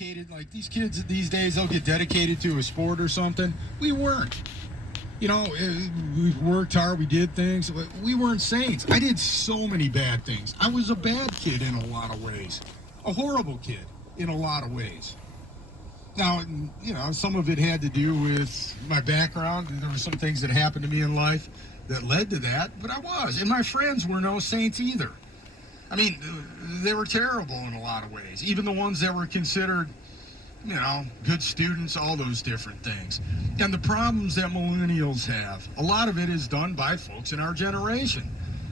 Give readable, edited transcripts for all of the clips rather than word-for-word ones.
dedicated. Like these kids these days, they'll get dedicated to a sport or something. We weren't. You know, we worked hard, we did things, but we weren't saints. I did so many bad things. I was a bad kid in a lot of ways, a horrible kid in a lot of ways. Now, you know, some of it had to do with my background. There were some things that happened to me in life that led to that, but I was. And my friends were no saints either. I mean, they were terrible in a lot of ways, even the ones that were considered, you know, good students, all those different things. And the problems that millennials have, a lot of it is done by folks in our generation.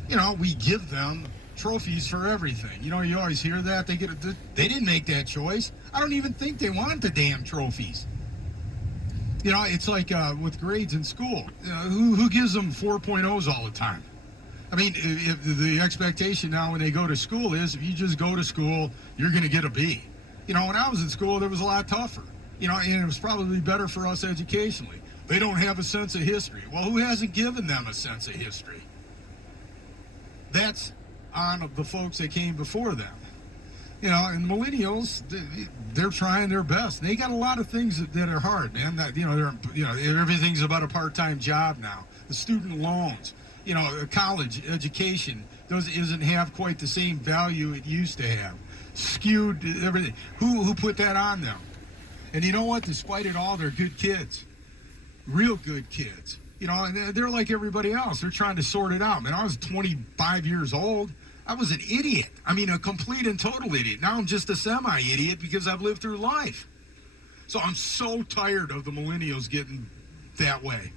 You know, we give them trophies for everything. You know, you always hear that. They didn't make that choice. I don't even think they want the damn trophies. You know, it's like with grades in school. Who gives them 4.0s all the time? I mean, if the expectation now when they go to school is if you just go to school, you're going to get a B. You know, when I was in school, it was a lot tougher. You know, and it was probably better for us educationally. They don't have a sense of history. Well, who hasn't given them a sense of history? That's on the folks that came before them. You know, and millennials, they're trying their best. They got a lot of things that are hard, man. That everything's about a part-time job now. The student loans, you know, college education doesn't have quite the same value it used to have. Skewed everything. Who put that on them? And you know what? Despite it all, they're good kids, real good kids. You know, and they're like everybody else. They're trying to sort it out. Man, I was 25 years old. I was an idiot. I mean, a complete and total idiot. Now I'm just a semi-idiot because I've lived through life. So I'm so tired of the millennials getting that way.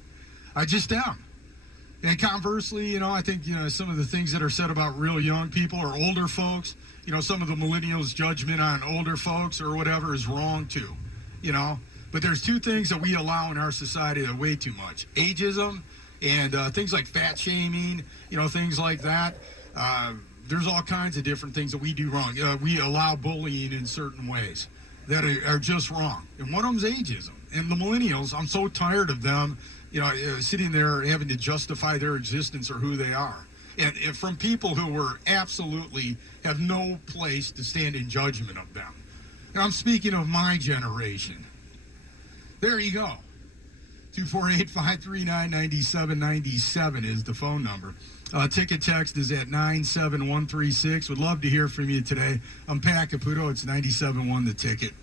I just am. And conversely, you know, I think, you know, some of the things that are said about real young people or older folks, you know, some of the millennials' judgment on older folks or whatever is wrong too, you know. But there's two things that we allow in our society that are way too much. Ageism and things like fat shaming, you know, things like that. There's all kinds of different things that we do wrong. We allow bullying in certain ways that are just wrong. And one of them is ageism. And the millennials, I'm so tired of them, you know, sitting there having to justify their existence or who they are. And from people who were absolutely have no place to stand in judgment of them. And I'm speaking of my generation. There you go. 248-539-9797 is the phone number. Ticket text is at 97136. Would love to hear from you today. I'm Pat Caputo. It's 97.1 The Ticket.